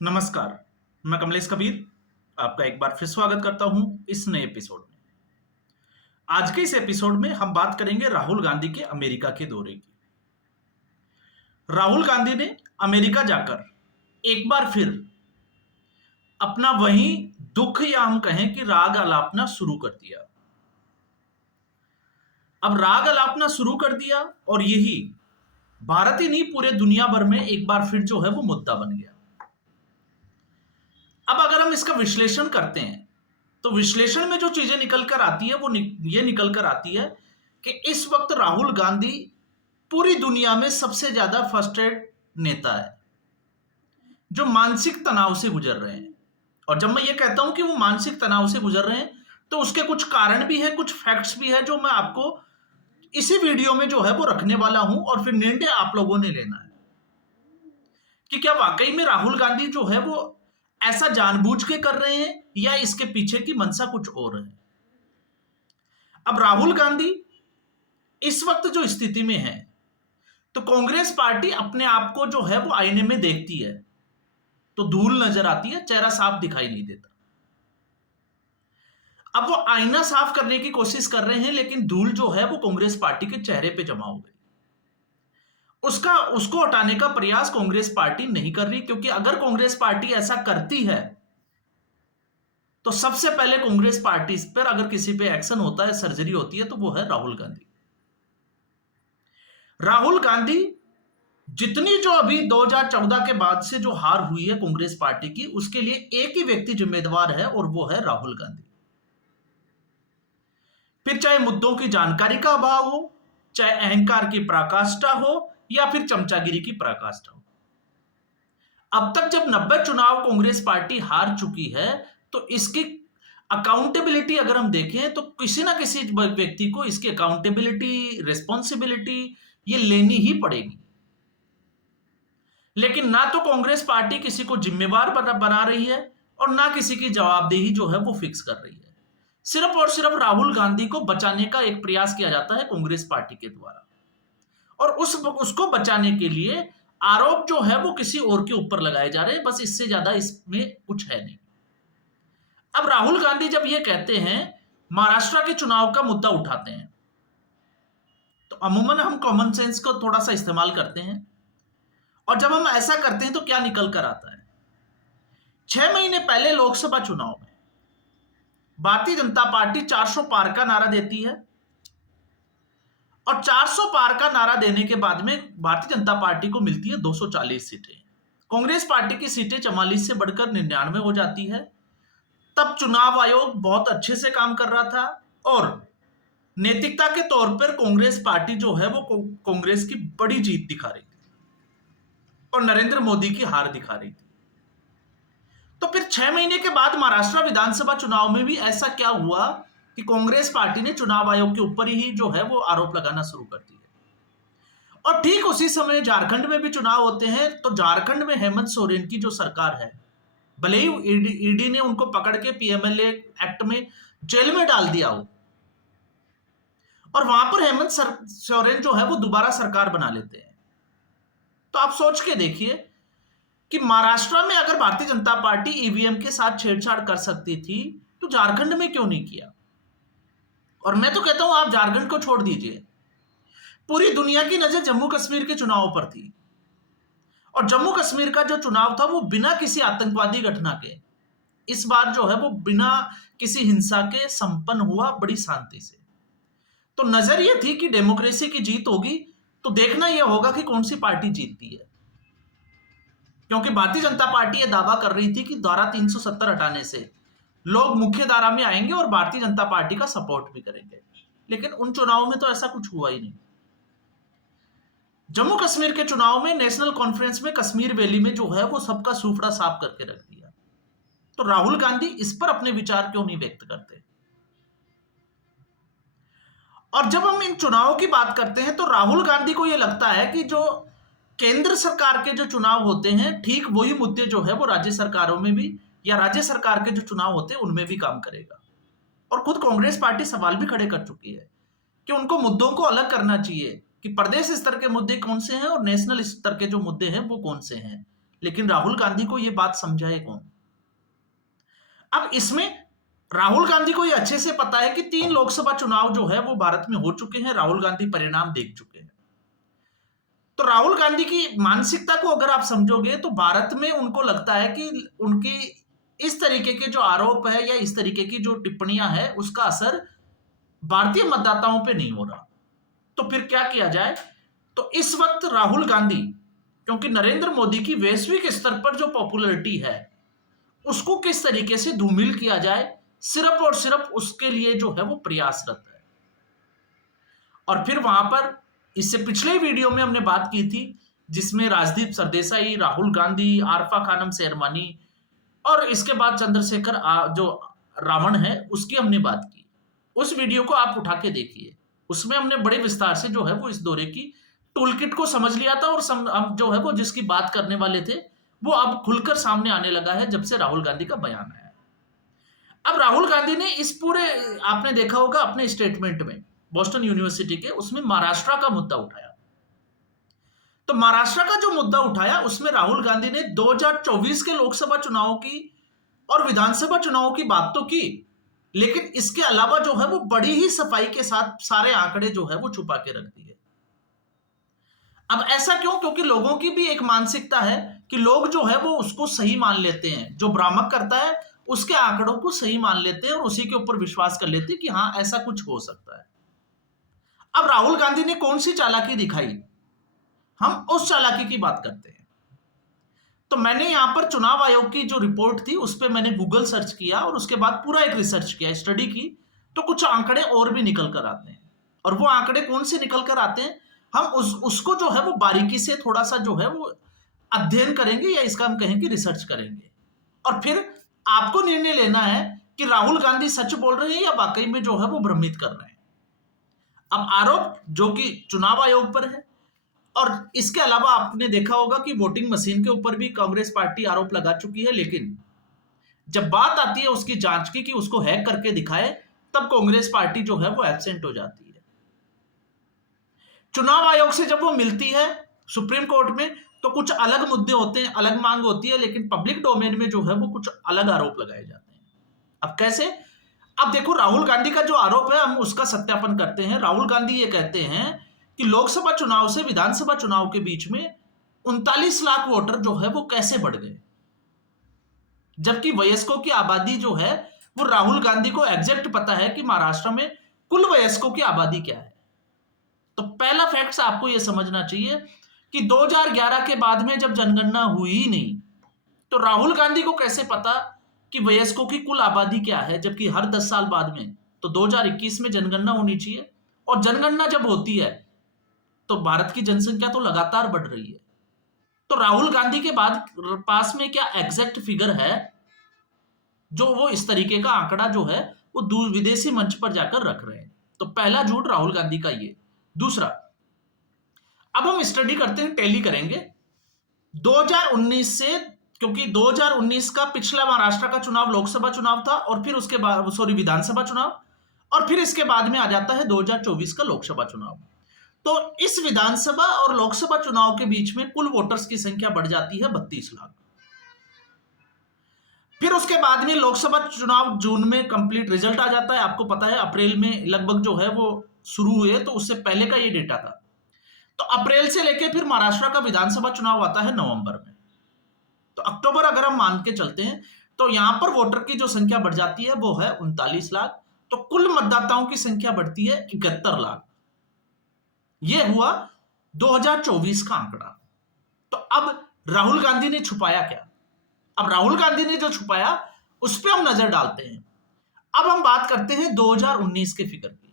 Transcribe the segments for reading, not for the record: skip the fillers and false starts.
नमस्कार। मैं कमलेश कबीर आपका एक बार फिर स्वागत करता हूं इस नए एपिसोड में। आज के इस एपिसोड में हम बात करेंगे राहुल गांधी के अमेरिका के दौरे की। राहुल गांधी ने अमेरिका जाकर एक बार फिर अपना वही दुख या हम कहें कि राग अलापना शुरू कर दिया। अब राग अलापना शुरू कर दिया और यही भारत ही नहीं पूरे दुनिया भर में एक बार फिर जो है वो मुद्दा बन गया। अब अगर हम इसका विश्लेषण करते हैं तो विश्लेषण में जो चीजें निकल कर आती है वो ये निकल कर आती है कि इस वक्त राहुल गांधी पूरी दुनिया में सबसे ज्यादा फ्रस्ट्रेटेड नेता है जो मानसिक तनाव से गुजर रहे हैं। और जब मैं ये कहता हूं कि वो मानसिक तनाव से गुजर रहे हैं तो उसके कुछ कारण भी है, कुछ फैक्ट्स भी है जो मैं आपको इसी वीडियो में जो है वो रखने वाला हूं और फिर निर्णय आप लोगों ने लेना है कि क्या वाकई में राहुल गांधी जो है वो ऐसा जानबूझ के कर रहे हैं या इसके पीछे की मंशा कुछ और है। अब राहुल गांधी इस वक्त जो स्थिति में है तो कांग्रेस पार्टी अपने आप को जो है वो आईने में देखती है तो धूल नजर आती है, चेहरा साफ दिखाई नहीं देता। अब वो आईना साफ करने की कोशिश कर रहे हैं लेकिन धूल जो है वो कांग्रेस पार्टी के चेहरे पे जमा हो गई। उसको हटाने का प्रयास कांग्रेस पार्टी नहीं कर रही, क्योंकि अगर कांग्रेस पार्टी ऐसा करती है तो सबसे पहले कांग्रेस पार्टी पर अगर किसी पे एक्शन होता है, सर्जरी होती है, तो वो है राहुल गांधी। राहुल गांधी जितनी जो अभी 2014 के बाद से जो हार हुई है कांग्रेस पार्टी की, उसके लिए एक ही व्यक्ति जिम्मेदार है और वो है राहुल गांधी। फिर चाहे मुद्दों की जानकारी का अभाव हो, चाहे अहंकार की पराकाष्ठा हो या फिर चमचागिरी की पराकाष्ठा हो। अब तक जब 90 चुनाव कांग्रेस पार्टी हार चुकी है तो इसकी अकाउंटेबिलिटी अगर हम देखें तो किसी ना किसी व्यक्ति को इसकी अकाउंटेबिलिटी, रिस्पॉन्सिबिलिटी ये लेनी ही पड़ेगी। लेकिन ना तो कांग्रेस पार्टी किसी को जिम्मेवार बना रही है और ना किसी की जवाबदेही जो है वो फिक्स कर रही है। सिर्फ और सिर्फ राहुल गांधी को बचाने का एक प्रयास किया जाता है कांग्रेस पार्टी के द्वारा, और उसको बचाने के लिए आरोप जो है वो किसी और के ऊपर लगाए जा रहे हैं। बस इससे ज्यादा इसमें कुछ है नहीं। अब राहुल गांधी जब ये कहते हैं, महाराष्ट्र के चुनाव का मुद्दा उठाते हैं, तो अमूमन हम कॉमन सेंस को थोड़ा सा इस्तेमाल करते हैं और जब हम ऐसा करते हैं तो क्या निकल कर आता है। 6 महीने पहले लोकसभा चुनाव में भारतीय जनता पार्टी 400 पार का नारा देती है और 400 पार का नारा देने के बाद में भारतीय जनता पार्टी को मिलती है 240 सीटें। कांग्रेस पार्टी की सीटें 44 से बढ़कर 99 हो जाती है। तब चुनाव आयोग बहुत अच्छे से काम कर रहा था और नैतिकता के तौर पर कांग्रेस पार्टी जो है वो कांग्रेस की बड़ी जीत दिखा रही थी और नरेंद्र मोदी की हार दिखा रही थी। तो फिर 6 महीने के बाद महाराष्ट्र विधानसभा चुनाव में भी ऐसा क्या हुआ कि कांग्रेस पार्टी ने चुनाव आयोग के ऊपर ही जो है वो आरोप लगाना शुरू कर दिया। और ठीक उसी समय झारखंड में भी चुनाव होते हैं। तो झारखंड में हेमंत सोरेन की जो सरकार है, भले ही ईडी ने उनको पकड़ के पीएमएलए एक्ट में जेल में डाल दिया हो, और वहां पर हेमंत सोरेन जो है वो दोबारा सरकार बना लेते हैं। तो आप सोच के देखिए कि महाराष्ट्र में अगर भारतीय जनता पार्टी ईवीएम के साथ छेड़छाड़ कर सकती थी तो झारखंड में क्यों नहीं किया। और मैं तो कहता हूं आप झारखंड को छोड़ दीजिए, पूरी दुनिया की नजर जम्मू कश्मीर के चुनाव पर थी और जम्मू कश्मीर का जो चुनाव था वो बिना किसी आतंकवादी घटना के, इस बार जो है वो बिना किसी हिंसा के संपन्न हुआ, बड़ी शांति से। तो नजर ये थी कि डेमोक्रेसी की जीत होगी, तो देखना यह होगा कि कौन सी पार्टी जीतती है, क्योंकि भारतीय जनता पार्टी यह दावा कर रही थी कि धारा 370 हटाने से लोग मुख्य धारा में आएंगे और भारतीय जनता पार्टी का सपोर्ट भी करेंगे। लेकिन उन चुनावों में तो ऐसा कुछ हुआ ही नहीं। जम्मू कश्मीर के चुनाव में नेशनल कॉन्फ्रेंस में कश्मीर वैली में जो है वो सबका सूफड़ा साफ करके रख दिया। तो राहुल गांधी इस पर अपने विचार क्यों नहीं व्यक्त करते। और जब हम इन चुनावों की बात करते हैं तो राहुल गांधी को यह लगता है कि जो केंद्र सरकार के जो चुनाव होते हैं, ठीक वही मुद्दे जो है वो राज्य सरकारों में भी, या राज्य सरकार के जो चुनाव होते हैं उनमें भी काम करेगा। और खुद कांग्रेस पार्टी सवाल भी खड़े कर चुकी है कि उनको मुद्दों को अलग करना चाहिए कि प्रदेश स्तर के मुद्दे कौन से हैं और नेशनल स्तर के जो मुद्दे हैं वो कौन से हैं। लेकिन राहुल गांधी को यह बात समझाए कौन? अब इसमें राहुल गांधी को यह अच्छे से पता है कि 3 लोकसभा चुनाव जो है वो भारत में हो चुके हैं, राहुल गांधी परिणाम देख चुके हैं। तो राहुल गांधी की मानसिकता को अगर आप समझोगे तो भारत में उनको लगता है कि उनकी इस तरीके के जो आरोप है या इस तरीके की जो टिप्पणियां हैं उसका असर भारतीय मतदाताओं पे नहीं हो रहा। तो फिर क्या किया जाए? तो इस वक्त राहुल गांधी, क्योंकि नरेंद्र मोदी की वैश्विक स्तर पर जो पॉपुलैरिटी है उसको किस तरीके से धूमिल किया जाए, सिर्फ और सिर्फ उसके लिए जो है वो प्रयासरत है। और फिर वहां पर इससे पिछले वीडियो में हमने बात की थी जिसमें राजदीप सरदेसाई, राहुल गांधी, आरफा खानम शेरमानी और इसके बाद चंद्रशेखर जो रावण है उसकी हमने बात की। उस वीडियो को आप उठा के देखिए, उसमें हमने बड़े विस्तार से जो है वो इस दौरे की टूलकिट को समझ लिया था और हम जो है वो जिसकी बात करने वाले थे वो अब खुलकर सामने आने लगा है जब से राहुल गांधी का बयान आया। अब राहुल गांधी ने इस पूरे, आपने देखा होगा अपने स्टेटमेंट में बोस्टन यूनिवर्सिटी के, उसमें महाराष्ट्र का मुद्दा उठाया। तो महाराष्ट्र का जो मुद्दा उठाया उसमें राहुल गांधी ने 2024 के लोकसभा चुनावों की और विधानसभा चुनावों की बात तो की, लेकिन इसके अलावा जो है वो बड़ी ही सफाई के साथ सारे आंकड़े जो है वो छुपा के रख दिए। अब ऐसा क्यों? क्योंकि लोगों की भी एक मानसिकता है कि लोग जो है वो उसको सही मान लेते हैं, जो भ्रामक करता है उसके आंकड़ों को सही मान लेते हैं और उसी के ऊपर विश्वास कर लेते हैं कि हाँ ऐसा कुछ हो सकता है। अब राहुल गांधी ने कौन सी चालाकी दिखाई, हम उस चालाकी की बात करते हैं। तो मैंने यहां पर चुनाव आयोग की जो रिपोर्ट थी उस पर मैंने गूगल सर्च किया और उसके बाद पूरा एक रिसर्च किया, स्टडी की, तो कुछ आंकड़े और भी निकल कर आते हैं। और वो आंकड़े कौन से निकल कर आते हैं, हम उसको जो है वो बारीकी से थोड़ा सा जो है वो अध्ययन करेंगे या इसका हम कहेंगे रिसर्च करेंगे। और फिर आपको निर्णय लेना है कि राहुल गांधी सच बोल रहे हैं या वाकई में जो है वो भ्रमित कर रहे हैं। अब आरोप जो कि चुनाव आयोग पर है, और इसके अलावा आपने देखा होगा कि वोटिंग मशीन के ऊपर भी कांग्रेस पार्टी आरोप लगा चुकी है, लेकिन जब बात आती है उसकी जांच की कि उसको हैक करके दिखाए, तब कांग्रेस पार्टी जो है वो एब्सेंट हो जाती है। चुनाव आयोग से जब वो मिलती है सुप्रीम कोर्ट में तो कुछ अलग मुद्दे होते हैं, अलग मांग होती है, लेकिन पब्लिक डोमेन में जो है वो कुछ अलग आरोप लगाए जाते हैं। अब कैसे? अब देखो राहुल गांधी का जो आरोप है हम उसका सत्यापन करते हैं। राहुल गांधी ये कहते हैं कि लोकसभा चुनाव से विधानसभा चुनाव के बीच में 39 लाख वोटर जो है वो कैसे बढ़ गए, जबकि वयस्कों की आबादी जो है वो राहुल गांधी को एग्जैक्ट पता है कि महाराष्ट्र में कुल वयस्कों की आबादी क्या है। तो पहला फैक्ट आपको यह समझना चाहिए कि 2011 के बाद में जब जनगणना हुई ही नहीं तो राहुल गांधी को कैसे पता कि वयस्कों की कुल आबादी क्या है, जबकि हर 10 साल बाद में तो 2021 में जनगणना होनी चाहिए, और जनगणना जब होती है तो भारत की जनसंख्या तो लगातार बढ़ रही है। तो राहुल गांधी के बाद पास में क्या एग्जैक्ट फिगर है जो वो इस तरीके का आंकड़ा जो है वो दूर विदेशी मंच पर जाकर रख रहे हैं? तो पहला झूठ राहुल गांधी का ये। दूसरा, अब हम स्टडी करते हैं, टैली करेंगे 2019 से, क्योंकि 2019 का पिछला महाराष्ट्र का चुनाव लोकसभा चुनाव था और फिर उसके बाद विधानसभा चुनाव, और फिर इसके बाद में आ जाता है 2024 का लोकसभा चुनाव। तो इस विधानसभा और लोकसभा चुनाव के बीच में कुल वोटर्स की संख्या बढ़ जाती है 32 लाख। फिर उसके बाद में लोकसभा चुनाव जून में कंप्लीट रिजल्ट आ जाता है, आपको पता है अप्रैल में लगभग जो है वो शुरू हुए, तो उससे पहले का ये डेटा था। तो अप्रैल से लेके फिर महाराष्ट्र का विधानसभा चुनाव आता है नवंबर में। तो अक्टूबर अगर हम मान के चलते हैं तो यहां पर वोटर की जो संख्या बढ़ जाती है वो है 39 लाख। तो कुल मतदाताओं की संख्या बढ़ती है 71 लाख। यह हुआ 2024 का आंकड़ा। तो अब राहुल गांधी ने छुपाया क्या? अब राहुल गांधी ने जो छुपाया उस पर हम नजर डालते हैं। अब हम बात करते हैं 2019 के फिगर की।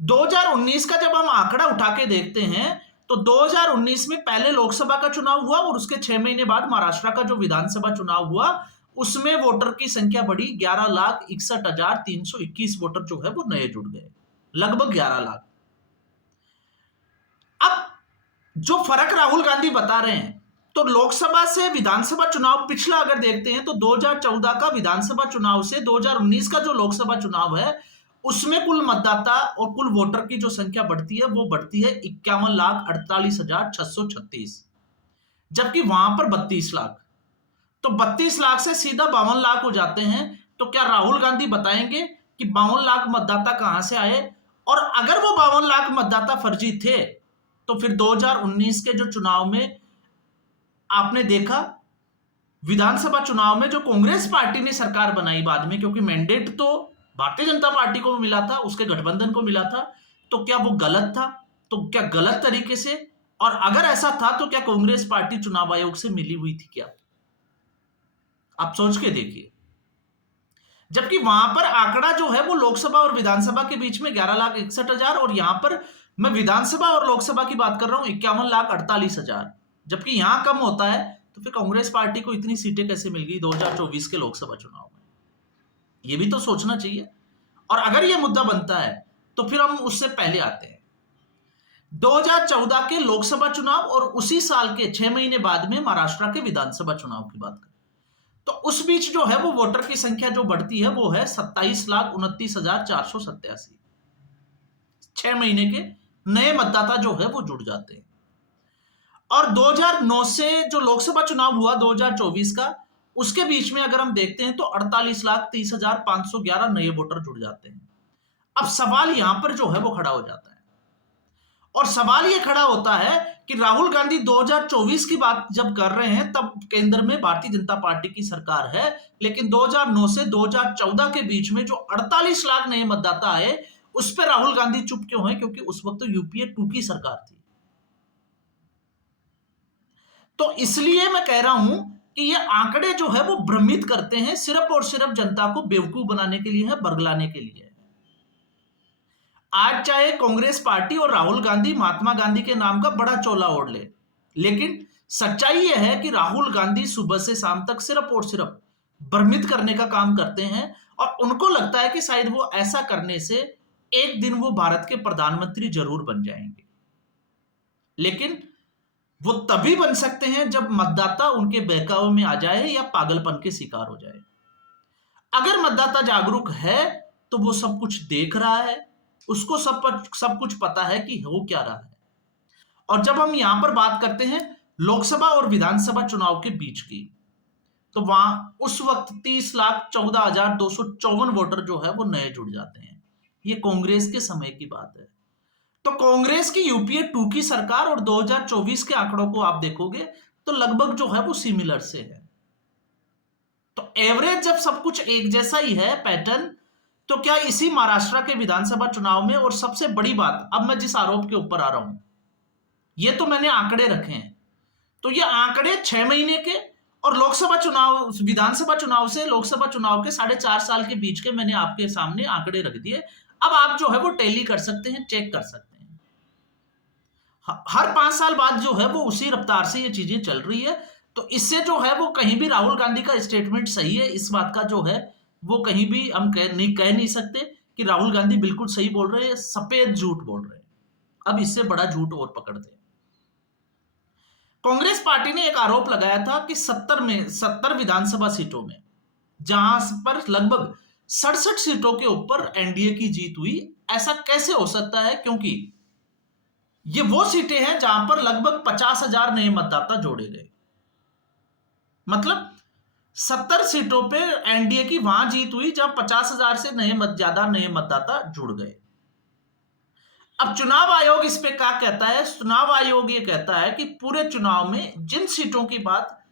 2019 का जब हम आंकड़ा उठा के देखते हैं तो 2019 में पहले लोकसभा का चुनाव हुआ और उसके 6 महीने बाद महाराष्ट्र का जो विधानसभा चुनाव हुआ उसमें वोटर की संख्या बढ़ी, 11,61,321 वोटर जो है वो नए जुड़ गए, लगभग 11 लाख। अब जो फर्क राहुल गांधी बता रहे हैं, तो लोकसभा से विधानसभा चुनाव पिछला अगर देखते हैं तो 2014 का विधानसभा चुनाव से 2019 का जो लोकसभा चुनाव है उसमें कुल मतदाता और कुल वोटर की जो संख्या बढ़ती है वो बढ़ती है 51,48,636, जबकि वहां पर 32 लाख। तो 32 लाख से सीधा 52 लाख हो जाते हैं। तो क्या राहुल गांधी बताएंगे कि 52 लाख मतदाता कहां से आए? और अगर वो 52 लाख मतदाता फर्जी थे, तो फिर 2019 के जो चुनाव में आपने देखा, विधानसभा चुनाव में जो कांग्रेस पार्टी ने सरकार बनाई बाद में, क्योंकि मैंडेट तो भारतीय जनता पार्टी को मिला था, उसके गठबंधन को मिला था, तो क्या वो गलत था? तो क्या गलत तरीके से? और अगर ऐसा था तो क्या कांग्रेस पार्टी चुनाव आयोग से मिली हुई थी क्या? आप सोच के देखिए। जबकि वहां पर आंकड़ा जो है वो लोकसभा और विधानसभा के बीच में 11,61,000, और यहां पर मैं विधानसभा और लोकसभा की बात कर रहा हूं 51,48,000। जबकि यहां कम होता है, तो फिर कांग्रेस पार्टी को इतनी सीटें कैसे मिल गई 2024 के लोकसभा चुनाव में? ये भी तो सोचना चाहिए। और अगर ये मुद्दा बनता है, तो फिर हम उससे पहले आते हैं 2014 के लोकसभा चुनाव और उसी साल के 6 महीने बाद में महाराष्ट्र के विधानसभा चुनाव की बात करें, तो उस बीच जो है वो वोटर की संख्या जो बढ़ती है वो है 27,29,487। 6 महीने के नए मतदाता जो है वो जुड़ जाते हैं। और 2009 से जो लोकसभा चुनाव हुआ 2024 का, उसके बीच में अगर हम देखते हैं तो 48,30,511 नए वोटर जुड़ जाते हैं। अब सवाल यहां पर जो है वो खड़ा हो जाता है, और सवाल यह खड़ा होता है कि राहुल गांधी 2024 की बात जब कर रहे हैं तब केंद्र में भारतीय जनता पार्टी की सरकार है, लेकिन 2009 से 2014 के बीच में जो 48 लाख नए मतदाता आए, उस पर राहुल गांधी चुप क्यों हैं? क्योंकि उस वक्त तो यूपीए 2 की सरकार थी। तो इसलिए मैं कह रहा हूं कि ये आंकड़े जो है वो भ्रमित करते हैं, सिर्फ और सिर्फ जनता को बेवकूफ बनाने के लिए है, बरगलाने के लिए है। आज चाहे कांग्रेस पार्टी और राहुल गांधी महात्मा गांधी के नाम का बड़ा चोला ओढ़ ले, लेकिन सच्चाई यह है कि राहुल गांधी सुबह से शाम तक सिर्फ और सिर्फ भ्रमित करने का काम करते हैं, और उनको लगता है कि शायद वो ऐसा करने से एक दिन वो भारत के प्रधानमंत्री जरूर बन जाएंगे। लेकिन वो तभी बन सकते हैं जब मतदाता उनके बहकावे में आ जाए या पागलपन के शिकार हो जाए। अगर मतदाता जागरूक है तो वो सब कुछ देख रहा है, उसको सब कुछ पता है कि हो क्या रहा है। और जब हम यहां पर बात करते हैं लोकसभा और विधानसभा चुनाव के बीच की, तो वहां उस वक्त 30,14,254 वोटर जो है वो नए जुड़ जाते हैं। ये कांग्रेस के समय की बात है। तो कांग्रेस की यूपीए 2 की सरकार और 2024 के आंकड़ों को आप देखोगे तो लगभग जो है वो सिमिलर से है। तो एवरेज जब सब कुछ एक जैसा ही है पैटर्न, तो क्या इसी महाराष्ट्र के विधानसभा चुनाव में, और सबसे बड़ी बात, अब मैं जिस आरोप के ऊपर आ रहा हूं, ये तो मैंने आंकड़े रखे हैं, तो ये आंकड़े 6 महीने के और लोकसभा चुनाव विधानसभा चुनाव से लोकसभा चुनाव के 4.5 साल के बीच के मैंने आपके सामने आंकड़े रख दिए। अब आप जो है वो टैली कर सकते हैं, चेक कर सकते हैं। हर 5 साल बाद जो है वो उसी रफ्तार से ये चीजें चल रही है। तो इससे जो है वो कहीं भी राहुल गांधी का स्टेटमेंट सही है, इस बात का जो है वो कहीं भी हम कह नहीं सकते कि राहुल गांधी बिल्कुल सही बोल रहे हैं, सफेद झूठ बोल रहे हैं। अब इससे बड़ा झूठ और पकड़ते हैं। कांग्रेस पार्टी ने एक आरोप लगाया था कि 70 विधानसभा सीटों में, जहां पर लगभग 67 सीटों के ऊपर एनडीए की जीत हुई, ऐसा कैसे हो सकता है? क्योंकि ये वो सीटें हैं जहां पर लगभग 50,000 नए मतदाता जोड़े गए। मतलब 70 सीटों पे एनडीए की वहां जीत हुई जहां 50,000 से ज्यादा नए मतदाता जुड़ गए। अब चुनाव आयोग इस पे क्या कहता है? चुनाव आयोग ये कहता है कि पूरे चुनाव में जिन सीटों की बात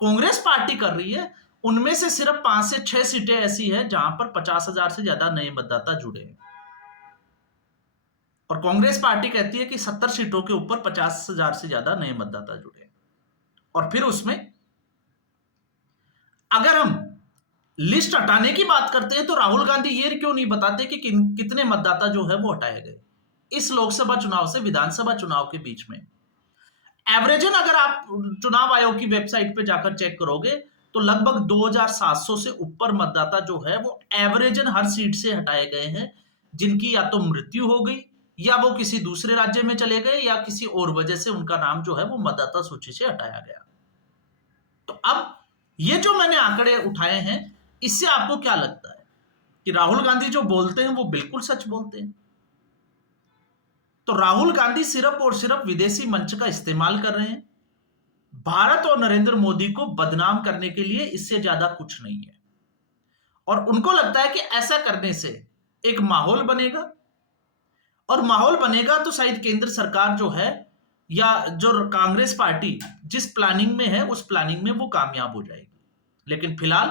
कांग्रेस पार्टी कर रही है, उनमें से सिर्फ 5 से 6 सीटें ऐसी हैं जहां पर 50,000 से ज्यादा नए मतदाता जुड़े हैं। और कांग्रेस पार्टी कहती है कि 70 सीटों के ऊपर 50,000 से ज्यादा नए मतदाता जुड़े हैं। और फिर उसमें अगर हम लिस्ट हटाने की बात करते हैं तो राहुल गांधी ये क्यों नहीं बताते कि कितने मतदाता जो है वो हटाए गए इस लोकसभा चुनाव से विधानसभा चुनाव के बीच में। एवरेजन अगर आप चुनाव आयोग की वेबसाइट पे जाकर चेक करोगे तो लगभग 2,700 से ऊपर मतदाता जो है वो एवरेजन हर सीट से हटाए गए हैं, जिनकी या तो मृत्यु हो गई या वो किसी दूसरे राज्य में चले गए या किसी और वजह से उनका नाम जो है वो मतदाता सूची से हटाया गया। तो अब ये जो मैंने आंकड़े उठाए हैं, इससे आपको क्या लगता है कि राहुल गांधी जो बोलते हैं वो बिल्कुल सच बोलते हैं? तो राहुल गांधी सिर्फ और सिर्फ विदेशी मंच का इस्तेमाल कर रहे हैं, भारत और नरेंद्र मोदी को बदनाम करने के लिए इससे ज्यादा कुछ नहीं है। और उनको लगता है कि ऐसा करने से एक माहौल बनेगा, और माहौल बनेगा तो शायद केंद्र सरकार जो है या जो कांग्रेस पार्टी जिस प्लानिंग में है उस प्लानिंग में वो कामयाब हो जाएगी। लेकिन फिलहाल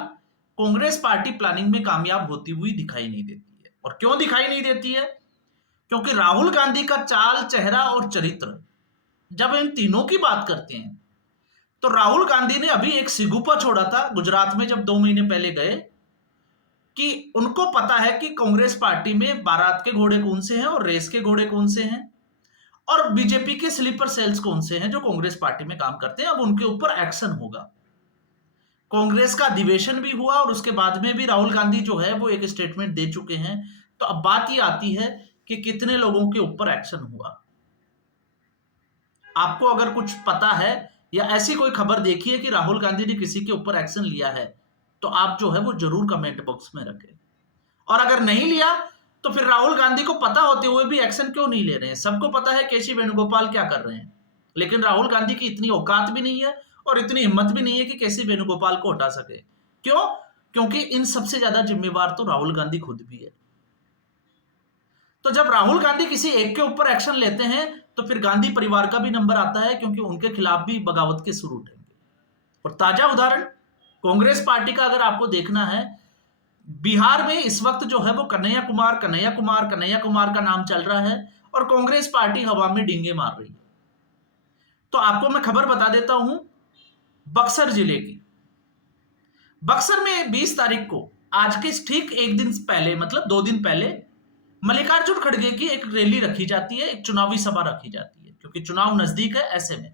कांग्रेस पार्टी प्लानिंग में कामयाब होती हुई दिखाई नहीं देती है। और क्यों दिखाई नहीं देती है? क्योंकि राहुल गांधी का चाल, चेहरा और चरित्र, जब इन तीनों की बात करते हैं तो राहुल गांधी ने अभी एक सिगुपा छोड़ा था गुजरात में, जब 2 महीने पहले गए, कि उनको पता है कि कांग्रेस पार्टी में बारात के घोड़े कौन से हैं और रेस के घोड़े कौन से हैं, और बीजेपी के स्लीपर सेल्स कौन से हैं जो कांग्रेस पार्टी में काम करते हैं। अब उनके ऊपर एक्शन होगा। कांग्रेस का अधिवेशन भी हुआ और उसके बाद में भी राहुल गांधी जो है वो एक स्टेटमेंट दे चुके हैं। तो अब बात ये आती है कि कितने लोगों के ऊपर एक्शन हुआ। आपको अगर कुछ पता है या ऐसी कोई खबर देखी है कि राहुल गांधी ने किसी के ऊपर एक्शन लिया है, तो आप जो है वो जरूर कमेंट बॉक्स में रखें। और अगर नहीं लिया तो फिर राहुल गांधी को पता होते हुए भी एक्शन क्यों नहीं ले रहे हैं? सबको पता है केसी वेणुगोपाल क्या कर रहे हैं, लेकिन राहुल गांधी की इतनी औकात भी नहीं है और इतनी हिम्मत भी नहीं है कि केसी वेणुगोपाल को हटा सके। क्यों? क्योंकि इन सबसे ज्यादा जिम्मेवार तो राहुल गांधी खुद भी है। तो जब राहुल गांधी किसी एक के ऊपर एक्शन लेते हैं तो फिर गांधी परिवार का भी नंबर आता है, क्योंकि उनके खिलाफ भी बगावत के सुर उठेंगे। और ताजा उदाहरण कांग्रेस पार्टी का अगर आपको देखना है, बिहार में इस वक्त जो है वो कन्हैया कुमार का नाम चल रहा है और कांग्रेस पार्टी हवा में डींगे मार रही है। तो आपको मैं खबर बता देता हूं बक्सर जिले की। बक्सर में 20 तारीख को, आज के ठीक एक दिन पहले, मतलब 2 दिन पहले, मल्लिकार्जुन खड़गे की एक रैली रखी जाती है, एक चुनावी सभा रखी जाती है, क्योंकि चुनाव नजदीक है। ऐसे में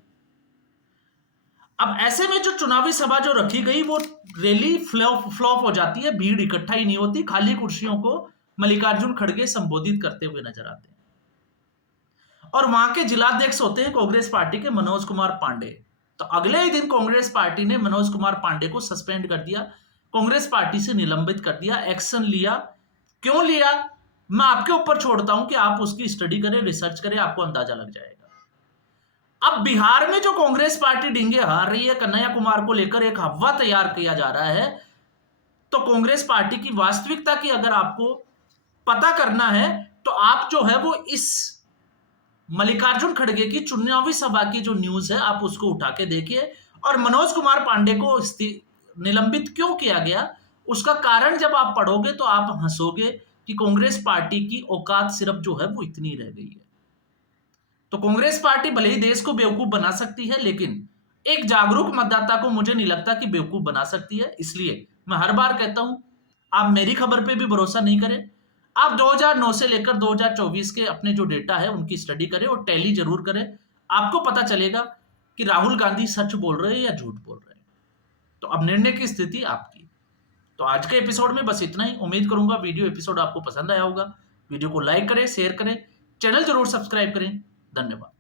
अब ऐसे में जो चुनावी सभा जो रखी गई वो रैली फ्लॉप हो जाती है, भीड़ इकट्ठा ही नहीं होती, खाली कुर्सियों को मल्लिकार्जुन खड़गे संबोधित करते हुए नजर आते हैं। और वहां के जिलाध्यक्ष होते हैं कांग्रेस पार्टी के मनोज कुमार पांडे। तो अगले ही दिन कांग्रेस पार्टी ने मनोज कुमार पांडे को सस्पेंड कर दिया, कांग्रेस पार्टी से निलंबित कर दिया, एक्शन लिया। क्यों लिया मैं आपके ऊपर छोड़ता हूं कि आप उसकी स्टडी करें, रिसर्च करें, आपको अंदाजा लग जाएगा। अब बिहार में जो कांग्रेस पार्टी डींगे हार रही है, कन्हैया कुमार को लेकर एक हवा तैयार किया जा रहा है, तो कांग्रेस पार्टी की वास्तविकता की अगर आपको पता करना है तो आप जो है वो इस मल्लिकार्जुन खड़गे की चुनावी सभा की जो न्यूज है आप उसको उठा के देखिए। और मनोज कुमार पांडे को निलंबित क्यों किया गया उसका कारण जब आप पढ़ोगे तो आप हंसोगे कि कांग्रेस पार्टी की औकात सिर्फ जो है वो इतनी रह गई है। तो कांग्रेस पार्टी भले ही देश को बेवकूफ बना सकती है, लेकिन एक जागरूक मतदाता को मुझे नहीं लगता कि बेवकूफ बना सकती है। इसलिए मैं हर बार कहता हूं, आप मेरी खबर पे भी भरोसा नहीं करें। आप 2009 से लेकर 2024 के अपने जो डेटा है उनकी स्टडी करें और टैली जरूर करें। आपको पता चलेगा कि राहुल गांधी सच बोल रहे हैं या झूठ बोल रहे हैं। तो अब निर्णय की स्थिति आपकी। तो आज के एपिसोड में बस इतना ही। उम्मीद करूंगा वीडियो एपिसोड आपको पसंद आया होगा। वीडियो को लाइक करें, शेयर करें, चैनल जरूर सब्सक्राइब करें। धन्यवाद।